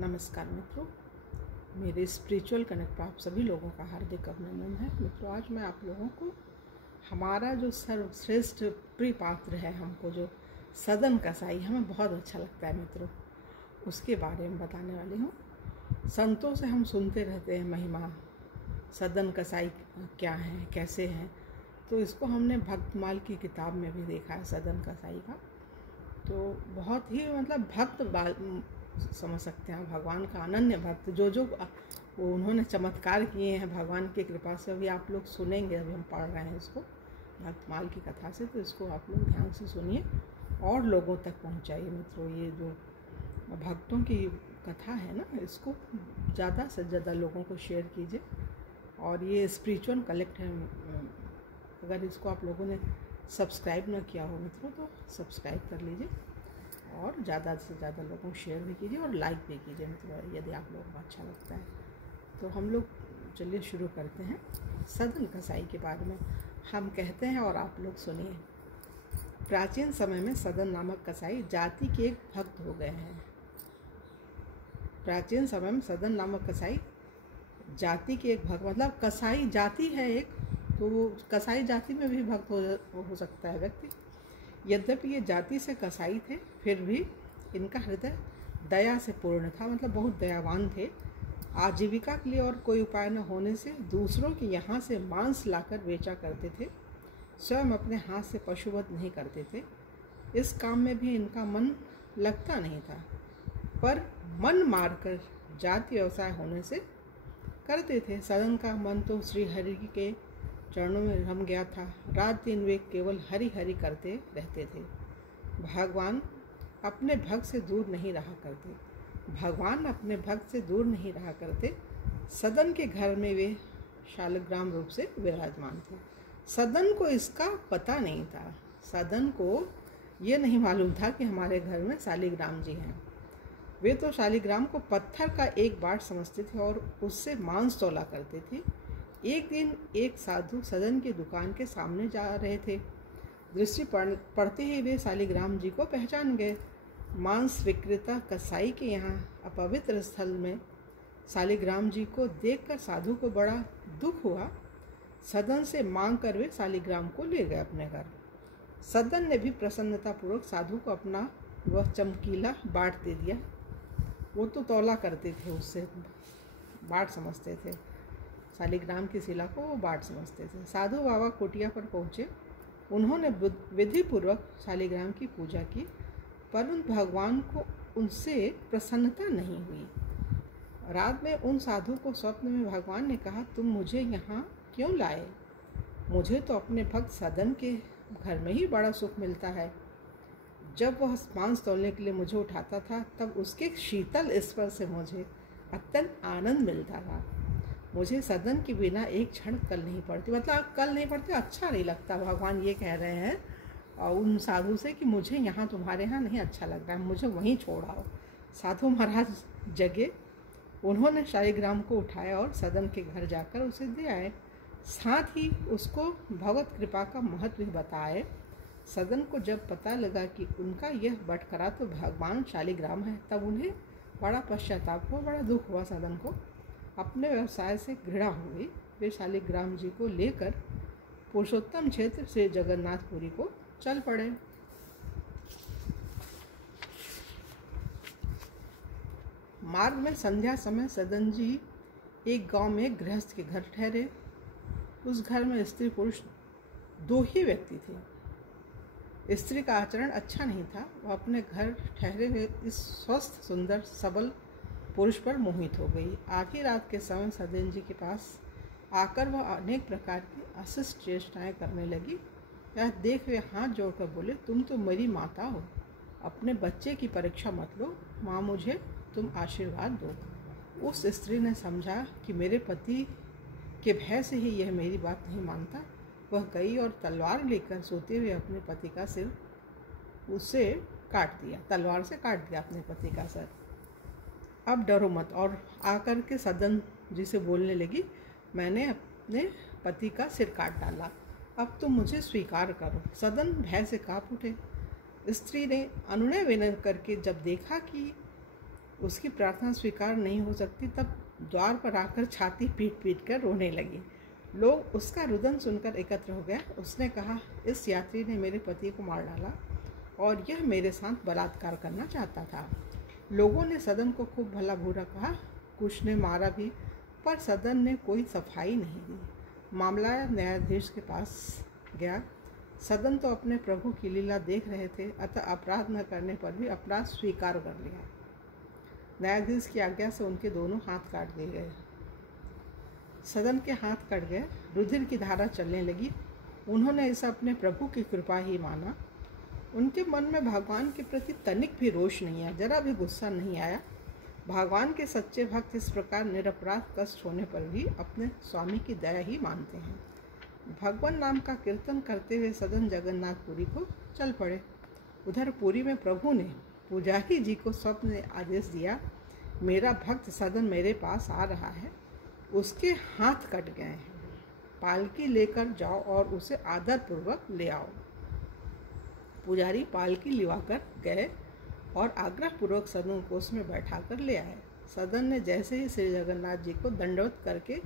नमस्कार मित्रों, मेरे स्पिरिचुअल कनेक्ट पर आप सभी लोगों का हार्दिक अभिनंदन है। मित्रों, आज मैं आप लोगों को हमारा जो सर्वश्रेष्ठ प्रिय पात्र है, हमको जो सदन कसाई हमें बहुत अच्छा लगता है मित्रों, उसके बारे में बताने वाली हूँ। संतों से हम सुनते रहते हैं महिमा, सदन कसाई क्या है, कैसे हैं, तो इसको हमने भक्तमाल की किताब में भी देखा है सदन कसाई का। तो बहुत ही भक्त समझ सकते हैं, भगवान का अनन्य भक्त, जो वो उन्होंने चमत्कार किए हैं भगवान की कृपा से, अभी आप लोग सुनेंगे। अभी हम पढ़ रहे हैं इसको भक्तमाल की कथा से, तो इसको आप लोग ध्यान से सुनिए और लोगों तक पहुंचाइए मित्रों। ये जो भक्तों की कथा है ना, इसको ज़्यादा से ज़्यादा लोगों को शेयर कीजिए। और ये स्पिरिचुअल कलेक्ट है, अगर इसको आप लोगों ने सब्सक्राइब ना किया हो मित्रों तो सब्सक्राइब कर लीजिए और ज़्यादा से ज़्यादा लोगों को शेयर भी कीजिए और लाइक भी कीजिए मित्रों, यदि आप लोगों को अच्छा लगता है। तो हम लोग चलिए शुरू करते हैं। सदन कसाई के बारे में हम कहते हैं और आप लोग सुनिए। प्राचीन समय में सदन नामक कसाई जाति के एक भक्त हो गए हैं। प्राचीन समय में सदन नामक कसाई जाति के एक भक्त, मतलब कसाई जाति है एक, तो वो कसाई जाति में भी भक्त हो सकता है व्यक्ति। यद्यपि ये जाति से कसाई थे, फिर भी इनका हृदय दया से पूर्ण था, मतलब बहुत दयावान थे। आजीविका के लिए और कोई उपाय न होने से दूसरों के यहाँ से मांस लाकर बेचा करते थे। स्वयं अपने हाथ से पशुवध नहीं करते थे। इस काम में भी इनका मन लगता नहीं था, पर मन मारकर जाति व्यवसाय होने से करते थे। सदन का मन तो श्री हरि के चरणों में रम गया था। रात दिन वे केवल हरि हरि करते रहते थे। भगवान अपने भक्त से दूर नहीं रहा करते। भगवान अपने भक्त से दूर नहीं रहा करते। सदन के घर में वे शालिग्राम रूप से विराजमान थे। सदन को इसका पता नहीं था। सदन को ये नहीं मालूम था कि हमारे घर में शालिग्राम जी हैं। वे तो शालिग्राम को पत्थर का एक बाट समझते थे और उससे मांस तोला करते थे। एक दिन एक साधु सदन की दुकान के सामने जा रहे थे। दृष्टि पड़ते ही वे शालिग्राम जी को पहचान गए। मांस विक्रेता कसाई के यहाँ अपवित्र स्थल में शालिग्राम जी को देखकर साधु को बड़ा दुख हुआ। सदन से मांग कर वे शालिग्राम को ले गए अपने घर। सदन ने भी प्रसन्नतापूर्वक साधु को अपना वह चमकीला बाट दे दिया। वो तो तौला करते थे, उससे बाट समझते थे, शालिग्राम की शिला को वो बाट समझते थे। साधु बाबा कुटिया पर पहुँचे। उन्होंने विधि पूर्वक शालिग्राम की पूजा की, परंतु भगवान को उनसे प्रसन्नता नहीं हुई। रात में उन साधु को स्वप्न में भगवान ने कहा, तुम मुझे यहाँ क्यों लाए? मुझे तो अपने भक्त सदन के घर में ही बड़ा सुख मिलता है। जब वह मांस तोलने के लिए मुझे उठाता था, तब उसके शीतल स्पर्श से मुझे अत्यंत आनंद मिलता था। मुझे सदन के बिना एक क्षण कल नहीं पड़ती, मतलब कल नहीं पड़ती, अच्छा नहीं लगता। भगवान ये कह रहे हैं और उन साधु से कि मुझे यहाँ तुम्हारे यहाँ नहीं अच्छा लग रहा है, मुझे वहीं छोड़ आओ। साधु महाराज जगे। उन्होंने शालिग्राम को उठाया और सदन के घर जाकर उसे दे आए। साथ ही उसको भगवत कृपा का महत्व भी बताए। सदन को जब पता लगा कि उनका यह बटखरा तो भगवान शालिग्राम है, तब उन्हें बड़ा पश्चाताप हुआ, बड़ा दुख हुआ। सदन को अपने व्यवसाय से घृणा हो गई। वे शालिग्राम जी को लेकर पुरुषोत्तम क्षेत्र से जगन्नाथपुरी को चल पड़े। मार्ग में संध्या समय सदन जी एक गांव में गृहस्थ के घर ठहरे। उस घर में स्त्री पुरुष दो ही व्यक्ति थे। स्त्री का आचरण अच्छा नहीं था। वह अपने घर ठहरे हुए इस स्वस्थ सुंदर सबल पुरुष पर मोहित हो गई। आधी रात के समय सदन जी के पास आकर वह अनेक प्रकार की अशिष्ट चेष्टाएं करने लगी। यह देख वे हाथ जोड़कर बोले, तुम तो मेरी माता हो, अपने बच्चे की परीक्षा मत लो, माँ मुझे तुम आशीर्वाद दो। उस स्त्री ने समझा कि मेरे पति के भय से ही यह मेरी बात नहीं मानता। वह गई और तलवार लेकर सोते हुए अपने पति का सिर उससे काट दिया, तलवार से काट दिया अपने पति का सर। अब डरो मत। और आकर के सदन जी से बोलने लगी, मैंने अपने पति का सिर काट डाला, अब तुम मुझे स्वीकार करो। सदन भय से काँप उठे। स्त्री ने अनुनय विनय करके जब देखा कि उसकी प्रार्थना स्वीकार नहीं हो सकती, तब द्वार पर आकर छाती पीट पीट कर रोने लगी। लोग उसका रुदन सुनकर एकत्र हो गए। उसने कहा, इस यात्री ने मेरे पति को मार डाला और यह मेरे साथ बलात्कार करना चाहता था। लोगों ने सदन को खूब भला बुरा कहा, कुछ ने मारा भी, पर सदन ने कोई सफाई नहीं दी। मामला न्यायाधीश के पास गया। सदन तो अपने प्रभु की लीला देख रहे थे, अतः अपराध न करने पर भी अपराध स्वीकार कर लिया। न्यायाधीश की आज्ञा से उनके दोनों हाथ काट दिए गए। सदन के हाथ कट गए, रुधिर की धारा चलने लगी। उन्होंने इसे अपने प्रभु की कृपा ही माना। उनके मन में भगवान के प्रति तनिक भी रोष नहीं आया, जरा भी गुस्सा नहीं आया। भगवान के सच्चे भक्त इस प्रकार निरपराध कष्ट होने पर भी अपने स्वामी की दया ही मानते हैं। भगवान नाम का कीर्तन करते हुए सदन जगन्नाथपुरी को चल पड़े। उधर पुरी में प्रभु ने पुजारी जी को स्वप्न में आदेश दिया, मेरा भक्त सदन मेरे पास आ रहा है, उसके हाथ कट गए हैं, पालकी लेकर जाओ और उसे आदरपूर्वक ले आओ। पुजारी पालकी लिवाकर गए और आग्रहपूर्वक सदन को उसमें बैठाकर ले आए। सदन ने जैसे ही श्री जगन्नाथ जी को दंडवत करके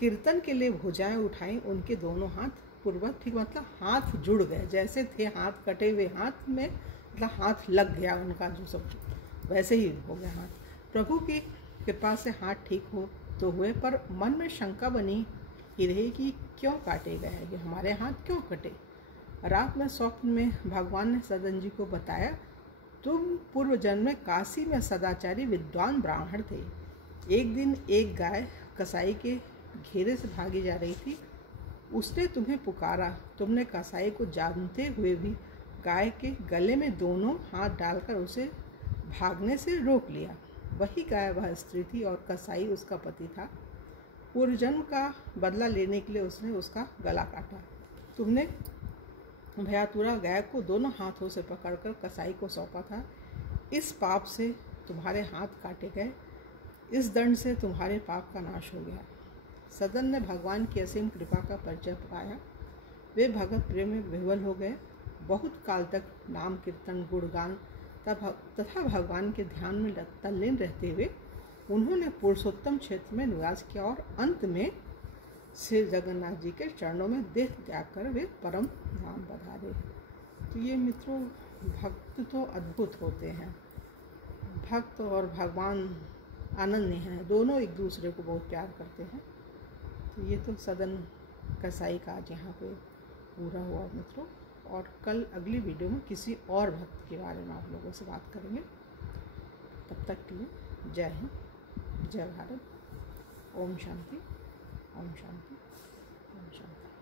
कीर्तन के लिए भुजाएं उठाई, उनके दोनों हाथ पूर्वक ठीक मतलब हाथ जुड़ गए, जैसे थे हाथ कटे हुए हाथ में, मतलब हाथ लग गया उनका, जो सब वैसे ही हो गया हाथ। प्रभु की कृपा से हाथ ठीक हो तो हुए, पर मन में शंका बनी ही रही कि क्यों काटे गए, ये हमारे हाथ क्यों कटे। रात में स्वप्न में भगवान ने सदन जी को बताया, तुम पूर्व जन्म में काशी में सदाचारी विद्वान ब्राह्मण थे। एक दिन एक गाय कसाई के घेरे से भागी जा रही थी, उसने तुम्हें पुकारा, तुमने कसाई को जानते हुए भी गाय के गले में दोनों हाथ डालकर उसे भागने से रोक लिया। वही गाय वह स्त्री थी और कसाई उसका पति था। पूर्व जन्म का बदला लेने के लिए उसने उसका गला काटा। तुमने भयातुरा गाय को दोनों हाथों से पकड़कर कसाई को सौंपा था। इस पाप से तुम्हारे हाथ काटे गए, इस दंड से तुम्हारे पाप का नाश हो गया। सदन ने भगवान की असीम कृपा का परिचय पाया। वे भगत प्रेम में विह्वल हो गए। बहुत काल तक नाम कीर्तन गुणगान तथा भगवान के ध्यान में तल्लीन रहते हुए उन्होंने पुरुषोत्तम क्षेत्र में निवास किया और अंत में श्री जगन्नाथ जी के चरणों में देह त्याग कर वे परम धाम पधारे। तो ये मित्रों, भक्त तो अद्भुत होते हैं। भक्त और भगवान अनन्य हैं, दोनों एक दूसरे को बहुत प्यार करते हैं। तो ये तो सदन कसाई का आज यहाँ पे पूरा हुआ मित्रों, और कल अगली वीडियो में किसी और भक्त के बारे में आप लोगों से बात करेंगे। तब तक के लिए जय हिंद, जय भारत, ओम शांति, ओम शांति, ओम शांति।